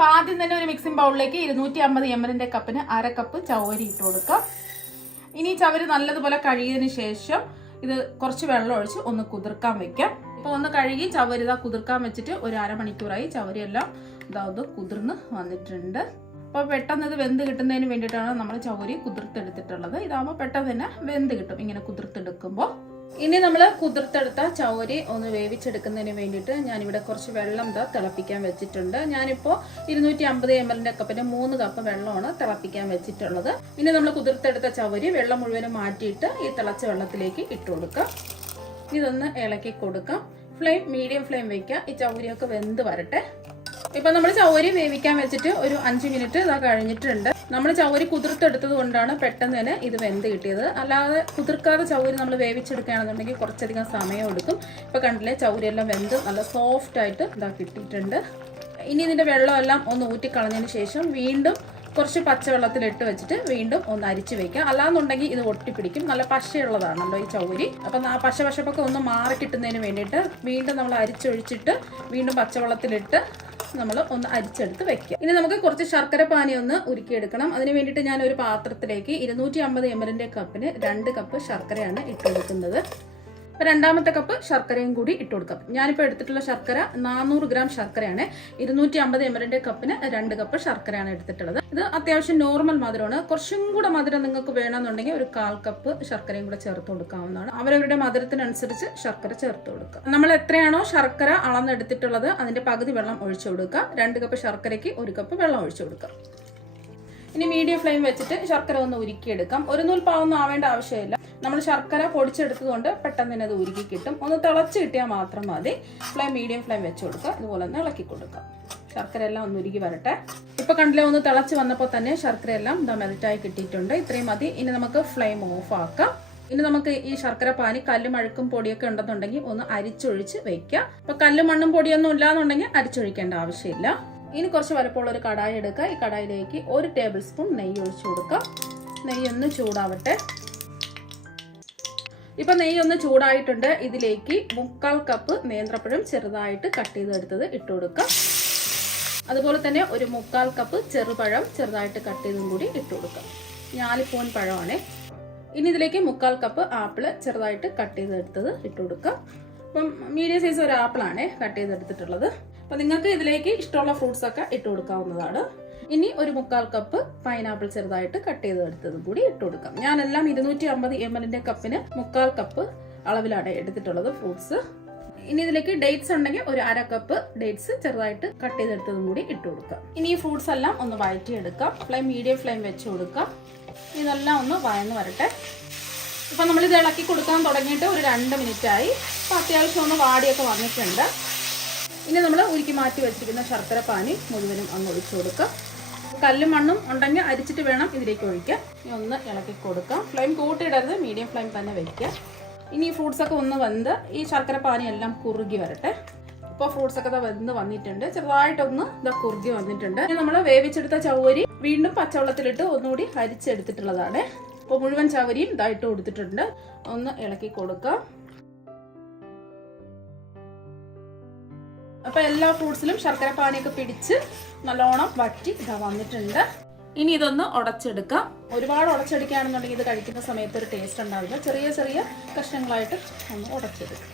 അപ്പൊ ആദ്യം തന്നെ ഒരു മിക്സിംഗ് ബൗളിലേക്ക് ഇരുന്നൂറ്റി അമ്പത് എം എല്ലിന്റെ കപ്പിന് അര കപ്പ് ചവരി ഇട്ട് കൊടുക്കാം ഇനി ചവര് നല്ലതുപോലെ കഴുകിയതിന് ശേഷം ഇത് കുറച്ച് വെള്ളം ഒഴിച്ച് ഒന്ന് കുതിർക്കാൻ വെക്കാം അപ്പൊ ഒന്ന് കഴുകി ചവരി ഇതാ കുതിർക്കാൻ വെച്ചിട്ട് ഒരു അരമണിക്കൂറായി ചവരിയെല്ലാം ഇതാ ഒന്ന് കുതിർന്ന് വന്നിട്ടുണ്ട്. അപ്പോൾ പെട്ടെന്ന് ഇത് വെന്ത് കിട്ടുന്നതിന് വേണ്ടിയിട്ടാണ് നമ്മൾ ചവരി കുതിർത്തെടുത്തിട്ടുള്ളത്. ഇതാകുമ്പോൾ പെട്ടെന്ന് തന്നെ വെന്ത് കിട്ടും ഇങ്ങനെ കുതിർത്തെടുക്കുമ്പോൾ ഇനി നമ്മൾ കുതിർത്തെടുത്ത ചൗരി ഒന്ന് വേവിച്ചെടുക്കുന്നതിന് വേണ്ടിയിട്ട് ഞാനിവിടെ കുറച്ച് വെള്ളം ഇതാ തിളപ്പിക്കാൻ വെച്ചിട്ടുണ്ട്. ഞാനിപ്പോൾ ഇരുന്നൂറ്റി അമ്പത് എം എല്ലിന്റെ കപ്പിന് മൂന്ന് കപ്പ് വെള്ളമാണ് തിളപ്പിക്കാൻ വെച്ചിട്ടുള്ളത്. ഇനി നമ്മൾ കുതിർത്തെടുത്ത ചൗരി വെള്ളം മുഴുവനും മാറ്റിയിട്ട് ഈ തിളച്ച വെള്ളത്തിലേക്ക് ഇട്ട് കൊടുക്കാം. ഇതൊന്ന് ഇളക്കി കൊടുക്കാം. ഫ്ലെയിം മീഡിയം ഫ്ലെയിം വയ്ക്കുക ഈ ചൗരിയൊക്കെ വെന്ത് വരട്ടെ. ഇപ്പം നമ്മൾ ചൗരി വേവിക്കാൻ വെച്ചിട്ട് ഒരു അഞ്ച് മിനിറ്റ് ഇതാ കഴിഞ്ഞിട്ടുണ്ട്. നമ്മൾ ചവരി കുതിർത്തെടുത്തത് കൊണ്ടാണ് പെട്ടെന്ന് തന്നെ ഇത് വെന്ത് കിട്ടിയത്. അല്ലാതെ കുതിർക്കാതെ ചവരി നമ്മൾ വേവിച്ചെടുക്കുകയാണെന്നുണ്ടെങ്കിൽ കുറച്ചധികം സമയം എടുക്കും. ഇപ്പൊ കണ്ടില്ലേ ചൗരി എല്ലാം വെന്ത് നല്ല സോഫ്റ്റ് ആയിട്ട് ഇതാ കിട്ടിയിട്ടുണ്ട്. ഇനി ഇതിന്റെ വെള്ളമെല്ലാം ഒന്ന് ഊറ്റിക്കളഞ്ഞതിന് ശേഷം വീണ്ടും കുറച്ച് പച്ചവെള്ളത്തിൽ ഇട്ട് വെച്ചിട്ട് വീണ്ടും ഒന്ന് അരിച്ച് വെക്കാം അല്ലാന്നുണ്ടെങ്കിൽ ഇത് ഒട്ടിപ്പിടിക്കും. നല്ല പശയുള്ളതാണല്ലോ ഈ ചൗരി അപ്പം ആ പശ പശപ്പൊക്കെ ഒന്ന് മാറി കിട്ടുന്നതിന് വേണ്ടിയിട്ട് വീണ്ടും നമ്മൾ അരിച്ചൊഴിച്ചിട്ട് വീണ്ടും പച്ചവെള്ളത്തിലിട്ട് നമ്മൾ ഒന്ന് അരിച്ചെടുത്ത് വെക്കുക. ഇനി നമുക്ക് കുറച്ച് ശർക്കര പാനി ഒന്ന് ഉരുക്കിയെടുക്കണം. അതിന് വേണ്ടിയിട്ട് ഞാൻ ഒരു പാത്രത്തിലേക്ക് ഇരുന്നൂറ്റി അമ്പത് എം എല്ലിന്റെ കപ്പിന് രണ്ട് കപ്പ് ശർക്കരയാണ് ഇട്ട് കൊടുക്കുന്നത്. അപ്പൊ രണ്ടാമത്തെ കപ്പ് ശർക്കരയും കൂടി ഇട്ട് കൊടുക്കാം. ഞാനിപ്പോൾ എടുത്തിട്ടുള്ള ശർക്കര നാനൂറ് ഗ്രാം ശർക്കരയാണ്. ഇരുന്നൂറ്റി അമ്പത് എം എല്ലിന്റെ കപ്പിന് രണ്ട് കപ്പ് ശർക്കരയാണ് എടുത്തിട്ടുള്ളത്. ഇത് അത്യാവശ്യം നോർമൽ മധുരമാണ്. കുറച്ചും കൂടെ മധുരം നിങ്ങൾക്ക് വേണമെന്നുണ്ടെങ്കിൽ ഒരു കാൽ കപ്പ് ശർക്കരയും കൂടെ ചേർത്ത് കൊടുക്കാവുന്നതാണ്. അവരവരുടെ മധുരത്തിനനുസരിച്ച് ശർക്കര ചേർത്ത് കൊടുക്കുക. നമ്മൾ എത്രയാണോ ശർക്കര അളന്നെടുത്തിട്ടുള്ളത് അതിന്റെ പകുതി വെള്ളം ഒഴിച്ചു കൊടുക്കുക. രണ്ട് കപ്പ് ശർക്കരയ്ക്ക് ഒരു കപ്പ് വെള്ളം ഒഴിച്ചു കൊടുക്കുക. ഇനി മീഡിയം ഫ്ലെയിം വെച്ചിട്ട് ശർക്കര ഒന്ന് ഉരുക്കിയെടുക്കാം. ഒരു നൂൽ പാവൊന്നും ആവേണ്ട ആവശ്യമില്ല. നമ്മൾ ശർക്കര പൊടിച്ചെടുത്തതുകൊണ്ട് പെട്ടെന്ന് തന്നെ അത് ഉരുക്കി കിട്ടും. ഒന്ന് തിളച്ച് കിട്ടിയാൽ മാത്രം മതി. ഫ്ലെയിം മീഡിയം ഫ്ലെയിം വെച്ച് കൊടുക്കുക. ഇതുപോലെ ഒന്ന് ഇളക്കി കൊടുക്കുക ശർക്കര എല്ലാം ഒന്ന് ഉരുക്കി വരട്ടെ. ഇപ്പൊ കണ്ടില്ല ഒന്ന് തിളച്ച് വന്നപ്പോൾ തന്നെ ശർക്കര എല്ലാം ഇതാ മെൽറ്റായി കിട്ടിയിട്ടുണ്ട്. ഇത്രയും മതി. ഇനി നമുക്ക് ഫ്ലെയിം ഓഫ് ആക്കാം. ഇനി നമുക്ക് ഈ ശർക്കര പാനി കല്ലും അഴുക്കും പൊടിയൊക്കെ ഉണ്ടെന്നുണ്ടെങ്കിൽ ഒന്ന് അരിച്ചൊഴിച്ച് വെക്കാം അപ്പൊ കല്ലും മണ്ണും പൊടിയൊന്നും ഇല്ലാന്നുണ്ടെങ്കിൽ അരിച്ചൊഴിക്കേണ്ട ആവശ്യമില്ല. ഇനി കുറച്ച് വലുപ്പമുള്ള ഒരു കടായി എടുക്കുക. ഈ കടായിലേക്ക് ഒരു ടേബിൾ സ്പൂൺ നെയ്യ് ഒഴിച്ചു കൊടുക്കാം നെയ്യ് ഒന്ന് ചൂടാവട്ടെ. ഇപ്പൊ നെയ്യ് ഒന്ന് ചൂടായിട്ടുണ്ട്. ഇതിലേക്ക് മുക്കാൽ കപ്പ് നേന്ത്രപ്പഴം ചെറുതായിട്ട് കട്ട് ചെയ്തെടുത്തത് ഇട്ട് കൊടുക്കാം അതുപോലെ തന്നെ ഒരു മുക്കാൽ കപ്പ് ചെറുപഴം ചെറുതായിട്ട് കട്ട് ചെയ്തും കൂടി ഇട്ട് കൊടുക്കാം ഞാലിപ്പൂൻ പഴമാണ്. ഇനി ഇതിലേക്ക് മുക്കാൽ കപ്പ് ആപ്പിൾ ചെറുതായിട്ട് കട്ട് ചെയ്തെടുത്തത് ഇട്ട് കൊടുക്കാം അപ്പം മീഡിയം സൈസ് ഒരു ആപ്പിളാണ് കട്ട് ചെയ്തെടുത്തിട്ടുള്ളത്. അപ്പൊ നിങ്ങൾക്ക് ഇതിലേക്ക് ഇഷ്ടമുള്ള ഫ്രൂട്ട്സ് ഒക്കെ ഇട്ട് കൊടുക്കാവുന്നതാണ്. ഇനി ഒരു മുക്കാൽ കപ്പ് പൈനാപ്പിൾ ചെറുതായിട്ട് കട്ട് ചെയ്ത് എടുത്തതും കൂടി ഇട്ട് കൊടുക്കാം. ഞാനെല്ലാം ഇരുന്നൂറ്റി അമ്പത് എം എല്ലിന്റെ കപ്പിന് മുക്കാൽ കപ്പ് അളവിലാണ് എടുത്തിട്ടുള്ളത് ഫ്രൂട്ട്സ് ഇനി ഇതിലേക്ക് ഡേറ്റ്സ് ഉണ്ടെങ്കിൽ ഒരു അര കപ്പ് ഡേറ്റ്സ് ചെറുതായിട്ട് കട്ട് ചെയ്തെടുത്തതും കൂടി ഇട്ട് കൊടുക്കാം. ഇനി ഈ ഫ്രൂട്ട്സ് എല്ലാം ഒന്ന് വഴറ്റി എടുക്കാം ഫ്ലെയിം മീഡിയം ഫ്ലെയിം വെച്ച് കൊടുക്കാം. ഇതെല്ലാം ഒന്ന് വഴന്ന് വരട്ടെ. ഇപ്പം നമ്മളിത് ഇളക്കി കൊടുക്കാൻ തുടങ്ങിയിട്ട് ഒരു രണ്ട് മിനിറ്റ് ആയി. അപ്പം അത്യാവശ്യം ഒന്ന് വാടിയൊക്കെ വന്നിട്ടുണ്ട്. ഇനി നമ്മൾ ഉരുക്കി മാറ്റി വെച്ചിരിക്കുന്ന ശർക്കര പാനി മുഴുവനും അങ്ങ് ഒഴിച്ചു കൊടുക്കാം. കല്ലും മണ്ണും ഉണ്ടെങ്കിൽ അരിച്ചിട്ട് വേണം ഇതിലേക്ക് ഒഴിക്കാം ഇനി ഒന്ന് ഇളക്കി കൊടുക്കാം. ഫ്ലെയിം കൂട്ടിയിടരുത് മീഡിയം ഫ്ലെയിം തന്നെ വെക്കുക. ഇനി ഈ ഫ്രൂട്ട്സൊക്കെ ഒന്ന് വെന്ത് ഈ ശർക്കര പാനി എല്ലാം കുറുകി വരട്ടെ. ഇപ്പോൾ ഫ്രൂട്ട്സ് ഒക്കെ ദാ വെന്ത് വന്നിട്ടുണ്ട്. ചെറുതായിട്ടൊന്ന് ഇതാ കുറുകി വന്നിട്ടുണ്ട്. ഇനി നമ്മൾ വേവിച്ചെടുത്ത ചവരി വീണ്ടും പച്ചവെള്ളത്തിലിട്ട് ഒന്നുകൂടി അരിച്ചെടുത്തിട്ടുള്ളതാണ്. അപ്പോൾ മുഴുവൻ ചവരിയും ഇതായിട്ട് കൊടുത്തിട്ടുണ്ട്. ഒന്ന് ഇളക്കി കൊടുക്കാം. അപ്പൊ എല്ലാ ഫ്രൂട്ട്സിലും ശർക്കര പാനിയൊക്കെ പിടിച്ച് നല്ലോണം വറ്റി ഇതാ വന്നിട്ടുണ്ട്. ഇനി ഇതൊന്ന് ഉടച്ചെടുക്കാം. ഒരുപാട് ഉടച്ചെടുക്കുകയാണെന്നുണ്ടെങ്കിൽ ഇത് കഴിക്കുന്ന സമയത്ത് ഒരു ടേസ്റ്റ് ഉണ്ടാവില്ല. ചെറിയ ചെറിയ കഷ്ണങ്ങളായിട്ട് ഒന്ന് ഉടച്ചെടുക്കാം.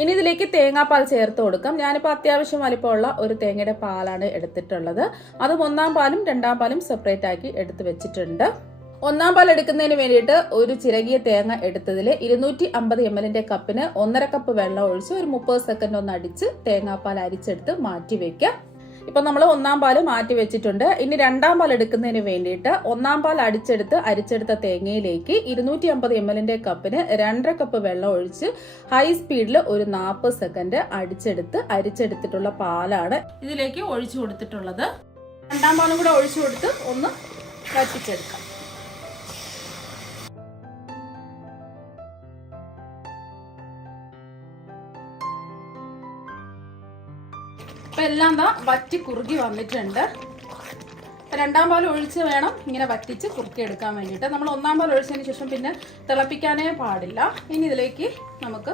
ഇനി ഇതിലേക്ക് തേങ്ങാപ്പാൽ ചേർത്ത് കൊടുക്കാം. ഞാനിപ്പോൾ അത്യാവശ്യം വലിപ്പമുള്ള ഒരു തേങ്ങയുടെ പാലാണ് എടുത്തിട്ടുള്ളത്. അത് ഒന്നാം പാലും രണ്ടാം പാലും സെപ്പറേറ്റ് ആക്കി എടുത്ത് വെച്ചിട്ടുണ്ട്. ഒന്നാം പാൽ എടുക്കുന്നതിന് വേണ്ടിയിട്ട് ഒരു ചിരകിയ തേങ്ങ എടുത്തതിൽ ഇരുന്നൂറ്റി അമ്പത് എം എല്ലിന്റെ കപ്പിന് ഒന്നര കപ്പ് വെള്ളം ഒഴിച്ച് ഒരു മുപ്പത് സെക്കൻഡ് ഒന്ന് അടിച്ച് തേങ്ങാപ്പാൽ അരിച്ചെടുത്ത് മാറ്റി വെക്കാം ഇപ്പൊ നമ്മൾ ഒന്നാം പാൽ മാറ്റി വെച്ചിട്ടുണ്ട്. ഇനി രണ്ടാം പാൽ എടുക്കുന്നതിന് വേണ്ടിയിട്ട് ഒന്നാം പാൽ അടിച്ചെടുത്ത് അരിച്ചെടുത്ത തേങ്ങയിലേക്ക് ഇരുന്നൂറ്റി അമ്പത് എം എല്ലിന്റെ കപ്പിന് രണ്ടര കപ്പ് വെള്ളം ഒഴിച്ച് ഹൈ സ്പീഡിൽ ഒരു നാൽപ്പത് സെക്കൻഡ് അടിച്ചെടുത്ത് അരിച്ചെടുത്തിട്ടുള്ള പാലാണ് ഇതിലേക്ക് ഒഴിച്ചു കൊടുത്തിട്ടുള്ളത്. രണ്ടാം പാലും കൂടെ ഒഴിച്ചു കൊടുത്ത് ഒന്ന് വറ്റിച്ചെടുക്കാം. അപ്പം എല്ലാം ദാ വറ്റി കുറുകി വന്നിട്ടുണ്ട്. രണ്ടാം പാൽ ഒഴിച്ച് വേണം ഇങ്ങനെ വറ്റിച്ച് കുറുക്കിയെടുക്കാൻ വേണ്ടിയിട്ട്. നമ്മൾ ഒന്നാം പാൽ ഒഴിച്ചതിന് ശേഷം പിന്നെ തിളപ്പിക്കാനേ പാടില്ല. ഇനി ഇതിലേക്ക് നമുക്ക്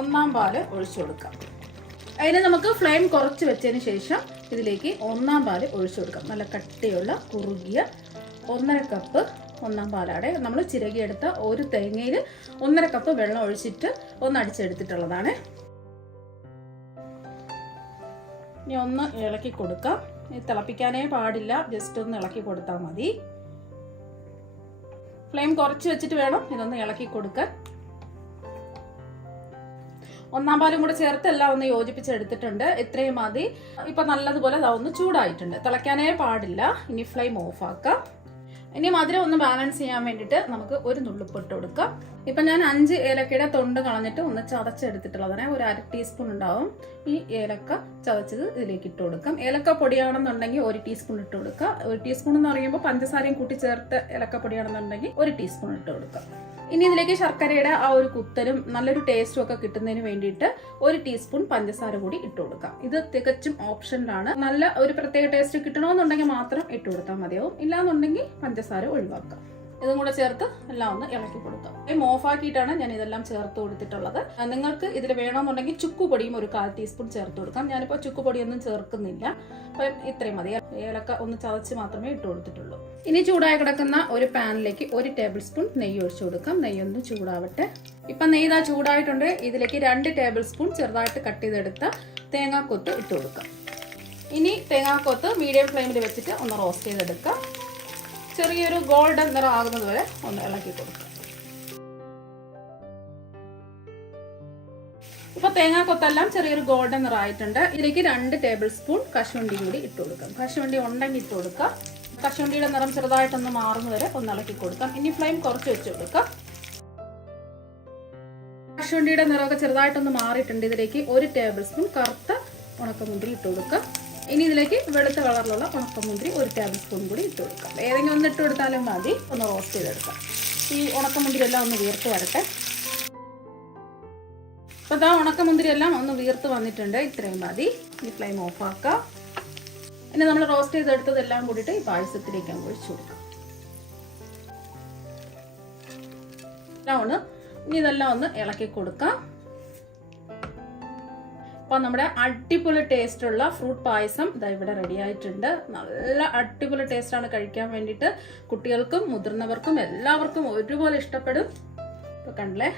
ഒന്നാം പാൽ ഒഴിച്ചു കൊടുക്കാം. അതിന് നമുക്ക് ഫ്ലെയിം കുറച്ച് വെച്ചതിന് ശേഷം ഇതിലേക്ക് ഒന്നാം പാൽ ഒഴിച്ചു കൊടുക്കാം. നല്ല കട്ടിയുള്ള കുറുകിയ ഒന്നര കപ്പ് ഒന്നാം പാലാടെ. നമ്മൾ ചിരകിയെടുത്ത ഒരു തേങ്ങയിൽ ഒന്നര കപ്പ് വെള്ളം ഒഴിച്ചിട്ട് ഒന്ന് അടിച്ചെടുത്തിട്ടുള്ളതാണ്. ഇനി ഒന്ന് ഇളക്കി കൊടുക്കാം. ഇത് തിളപ്പിക്കാനേ പാടില്ല. ജസ്റ്റ് ഒന്ന് ഇളക്കി കൊടുത്താൽ മതി. ഫ്ലെയിം കുറച്ച് വെച്ചിട്ട് വേണം ഇതൊന്ന് ഇളക്കി കൊടുക്കാൻ. ഒന്നാം പാലും കൂടെ ചേർത്ത് എല്ലാം ഒന്ന് യോജിപ്പിച്ചെടുത്തിട്ടുണ്ട് ഇത്രയും മതി. ഇപ്പൊ നല്ലതുപോലെ ഒന്ന് ചൂടായിട്ടുണ്ട്. തിളയ്ക്കാനേ പാടില്ല. ഇനി ഫ്ലെയിം ഓഫ് ആക്കാം. ഇനി മധുരം ഒന്ന് ബാലൻസ് ചെയ്യാൻ വേണ്ടിയിട്ട് നമുക്ക് ഒരു നുള്ളിപ്പൊട്ട് കൊടുക്കാം. ഇപ്പം ഞാൻ അഞ്ച് ഏലക്കയുടെ തൊണ്ട് കളഞ്ഞിട്ട് ഒന്ന് ചതച്ചെടുത്തിട്ടുള്ളതിനെ ഒരു അര ടീസ്പൂൺ ഉണ്ടാവും. ഈ ഏലക്ക ചതച്ചത് ഇതിലേക്ക് ഇട്ട് കൊടുക്കാം. ഏലക്ക പൊടിയാണെന്നുണ്ടെങ്കിൽ ഒരു ടീസ്പൂൺ ഇട്ട് കൊടുക്കുക ഒരു ടീസ്പൂൺ എന്ന് പറയുമ്പോൾ പഞ്ചസാരയും കൂട്ടി ചേർത്ത് ഏലക്ക പൊടിയാണെന്നുണ്ടെങ്കിൽ ഒരു ടീസ്പൂൺ ഇട്ട് കൊടുക്കാം. ഇനി ഇതിലേക്ക് ശർക്കരയുടെ ആ ഒരു കുത്തലും നല്ലൊരു ടേസ്റ്റും ഒക്കെ കിട്ടുന്നതിന് വേണ്ടിയിട്ട് ഒരു ടീസ്പൂൺ പഞ്ചസാര കൂടി ഇട്ട് കൊടുക്കാം. ഇത് തികച്ചും ഓപ്ഷനിലാണ് നല്ല ഒരു പ്രത്യേക ടേസ്റ്റ് കിട്ടണമെന്നുണ്ടെങ്കിൽ മാത്രം ഇട്ട് കൊടുത്താൽ മതിയാവും. ഇല്ലാന്നുണ്ടെങ്കിൽ പഞ്ചസാര ഒഴിവാക്കാം. ഇതും കൂടെ ചേർത്ത് എല്ലാം ഒന്ന് ഇളക്കി കൊടുക്കാം. ഫ്ലെയിം ഓഫ് ആക്കിയിട്ടാണ് ഞാൻ ഇതെല്ലാം ചേർത്ത് കൊടുത്തിട്ടുള്ളത്. നിങ്ങൾക്ക് ഇതിൽ വേണമെന്നുണ്ടെങ്കിൽ ചുക്കുപൊടിയും ഒരു കാൽ ടീസ്പൂൺ ചേർത്ത് കൊടുക്കാം. ഞാനിപ്പോൾ ചുക്കുപൊടിയൊന്നും ചേർക്കുന്നില്ല. അപ്പം ഇത്രയും മതി. ഏലക്ക ഒന്ന് ചതച്ച് മാത്രമേ ഇട്ട് കൊടുത്തിട്ടുള്ളൂ. ഇനി ചൂടായി കിടക്കുന്ന ഒരു പാനിലേക്ക് ഒരു ടേബിൾ സ്പൂൺ നെയ്യ് ഒഴിച്ചു കൊടുക്കാം. നെയ്യ് ഒന്ന് ചൂടാവട്ടെ. ഇപ്പം നെയ്യ് ഇതാ ചൂടായിട്ടുണ്ട്. ഇതിലേക്ക് രണ്ട് ടേബിൾ സ്പൂൺ ചെറുതായിട്ട് കട്ട് ചെയ്തെടുത്ത തേങ്ങാക്കൊത്ത് ഇട്ട് കൊടുക്കാം. ഇനി തേങ്ങാക്കൊത്ത് മീഡിയം ഫ്ലെയിമിൽ വെച്ചിട്ട് ഒന്ന് റോസ്റ്റ് ചെയ്തെടുക്കാം. ചെറിയൊരു ഗോൾഡൻ നിറം ആകുന്നത് വരെ ഒന്ന് ഇളക്കി കൊടുക്കുക ഇപ്പൊ തേങ്ങാക്കൊത്തെല്ലാം ചെറിയൊരു ഗോൾഡൻ നിറം ആയിട്ടുണ്ട്. ഇതിലേക്ക് രണ്ട് ടേബിൾ സ്പൂൺ കശുവണ്ടി കൂടി ഇട്ട് കൊടുക്കാം. കശുവണ്ടി ഉണ്ടെങ്കിൽ ഇട്ട് കൊടുക്കാം. കശുവണ്ടിയുടെ നിറം ചെറുതായിട്ടൊന്ന് മാറുന്നത് വരെ ഒന്ന് ഇളക്കി കൊടുക്കാം. ഇനി ഫ്ലെയിം കുറച്ച് വെച്ച് കൊടുക്കാം. കശുവണ്ടിയുടെ നിറമൊക്കെ ചെറുതായിട്ടൊന്ന് മാറിയിട്ടുണ്ട്. ഇതിലേക്ക് ഒരു ടേബിൾ സ്പൂൺ കറുത്ത ഉണക്കമുന്തിരി ഇട്ട് കൊടുക്കാം. ഇനി ഇതിലേക്ക് വെളുത്ത കളറിലുള്ള ഉണക്കമുന്തിരി ഒരു ടേബിൾ സ്പൂൺ കൂടി ഇട്ട് കൊടുക്കാം. ഏതെങ്കിലും ഒന്ന് ഇട്ട് കൊടുത്താലും മതി. ഒന്ന് റോസ്റ്റ് ചെയ്തെടുക്കാം. ഈ ഉണക്കമുന്തിരി എല്ലാം ഒന്ന് വീർത്ത് വരട്ടെ. അപ്പോൾ ഇതാ ഉണക്കമുന്തിരി എല്ലാം ഒന്ന് വീർത്ത് വന്നിട്ടുണ്ട്. ഇത്രയും മതി. ഈ ഫ്ലെയിം ഓഫ് ഇനി നമ്മൾ റോസ്റ്റ് ചെയ്തെടുത്തതെല്ലാം കൂടിയിട്ട് ഈ പായസത്തിലേക്ക് അങ്ങ് ഒഴിച്ചു കൊടുക്കാം. എല്ലാം ഒന്ന് ഇനി ഇതെല്ലാം ഒന്ന് ഇളക്കി കൊടുക്കാം. അപ്പോൾ നമ്മുടെ അടിപൊളി ടേസ്റ്റുള്ള ഫ്രൂട്ട് പായസം ഇതാ ഇവിടെ റെഡി ആയിട്ടുണ്ട്. നല്ല അടിപൊളി ടേസ്റ്റാണ് കഴിക്കാൻ വേണ്ടിയിട്ട് കുട്ടികൾക്കും മുതിർന്നവർക്കും എല്ലാവർക്കും ഒരുപോലെ ഇഷ്ടപ്പെടും. ഇപ്പോൾ കണ്ടില്ലേ?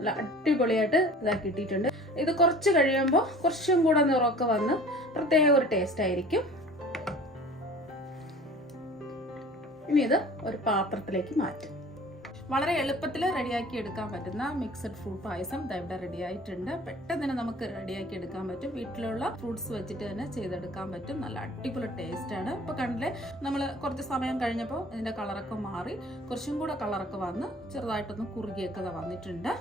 നല്ല അടിപൊളിയായിട്ട് ഇതാ കിട്ടിയിട്ടുണ്ട്. ഇത് കുറച്ച് കഴിയുമ്പോൾ കുറച്ചും കൂടെ നിറമൊക്കെ വന്ന് പ്രത്യേക ഒരു ടേസ്റ്റ് ആയിരിക്കും. ഇനി ഇത് ഒരു പാത്രത്തിലേക്ക് മാറ്റും. വളരെ എളുപ്പത്തിൽ റെഡിയാക്കി എടുക്കാൻ പറ്റുന്ന മിക്സഡ് ഫ്രൂട്ട് പായസം ഇവിടെ റെഡി ആയിട്ടുണ്ട്. പെട്ടെന്ന് തന്നെ നമുക്ക് റെഡിയാക്കി എടുക്കാൻ പറ്റും. വീട്ടിലുള്ള ഫ്രൂട്ട്സ് വെച്ചിട്ട് തന്നെ ചെയ്തെടുക്കാൻ പറ്റും. നല്ല അടിപൊളി ടേസ്റ്റ് ആണ്. ഇപ്പൊ കണ്ടില്ലേ? നമ്മൾ കുറച്ച് സമയം കഴിഞ്ഞപ്പോൾ ഇതിന്റെ കളറൊക്കെ മാറി. കുറച്ചും കൂടെ കളറൊക്കെ വന്ന് ചെറുതായിട്ടൊന്ന് കുറുകിയൊക്കെ വന്നിട്ടുണ്ട്.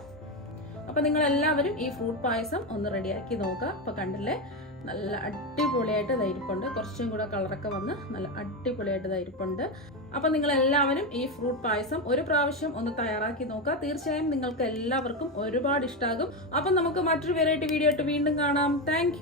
അപ്പൊ നിങ്ങൾ എല്ലാവരും ഈ ഫ്രൂട്ട് പായസം ഒന്ന് റെഡിയാക്കി നോക്കുക. അപ്പൊ കണ്ടില്ലേ? നല്ല അടിപൊളിയായിട്ട് ഇതായിരിപ്പുണ്ട് കുറച്ചും കൂടെ കളറൊക്കെ വന്ന് നല്ല അടിപൊളിയായിട്ട് ഇതായിരിപ്പുണ്ട് അപ്പൊ നിങ്ങൾ എല്ലാവരും ഈ ഫ്രൂട്ട് പായസം ഒരു പ്രാവശ്യം ഒന്ന് തയ്യാറാക്കി നോക്കുക. തീർച്ചയായും നിങ്ങൾക്ക് എല്ലാവർക്കും ഒരുപാട് ഇഷ്ടാകും. അപ്പൊ നമുക്ക് മറ്റൊരു വെറൈറ്റി വീഡിയോ ആയിട്ട് വീണ്ടും കാണാം. താങ്ക്